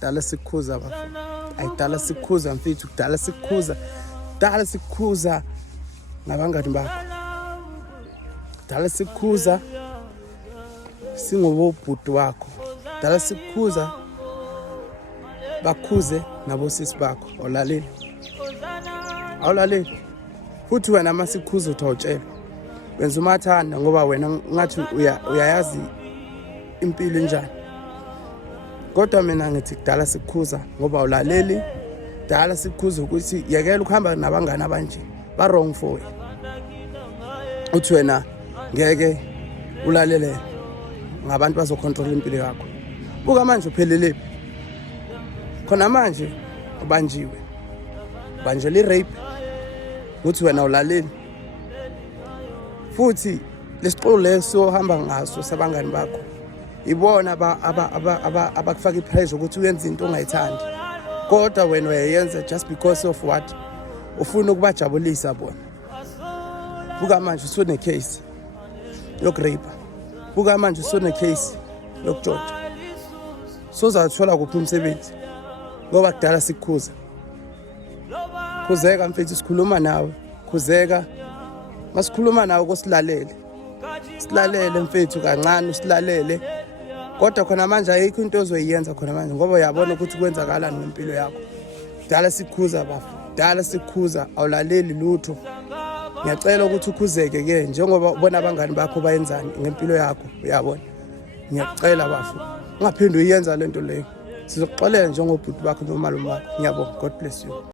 Dala sikhuza bafo. Ayidala sikhuza mfethu, kudala sikhuza. Dala sikhuza nabangani bakho. Dala sikhuza singobobhuti wakho. Dala sikhuza bakhuze nabosisi bakho. Awulaleli. Awulaleli. Futhi wena masikhuza uthawutshela. Wenza umathanda ngoba wena ngathi uyayazi impilo enjani. Kodwa mina ngithi kudala sikhuza ngoba awulaleli. Dala sikhuza ukuthi yekela ukuhamba nabangani abanje ba wrong for you. Uthi wena ngeke ulalele ngabantu bazocontrol impilo yakho. Buka manje uphelele. Khona manje ubanjiwe. Banjele rape. Uthi wena ulaleli. Futhi lesixolo leso hamba ngaso sabangani bakho. Ibona abakufaka ipressure ukuthi uyenze into ongayithandi. Kodwa wena uyayenza just because of what? Ufuna ukubajabulisa bona. Buka manje usune case yokurapa. Buka manje usune case yokujotha. Sozathola kuphi umsebenzi? Ngoba kudala sikhuza. Khuzeka mfethu sikhuluma nawe. Khuzeka. Masikhuluma nawe kosilalele. Silalele mfethu kancane usilalele. Kodwa khona manje ayikho into ozoyenza khona manje ngoba uyabona ukuthi kwenzakalani ngempilo yakho. Dala sikhuza bafo. Dala sikhuza awulaleli lutho. Ngiyacela ukuthi ukhuzeke ke njengoba ubona abangani bakho bayenzani ngempilo yakho uyabona. Ngiyacela bafo. Ungaphindi uyenza lento leyo. Sizokuxolela njengobhuti bakho nomalume bakho. Ngiyabonga. God bless you.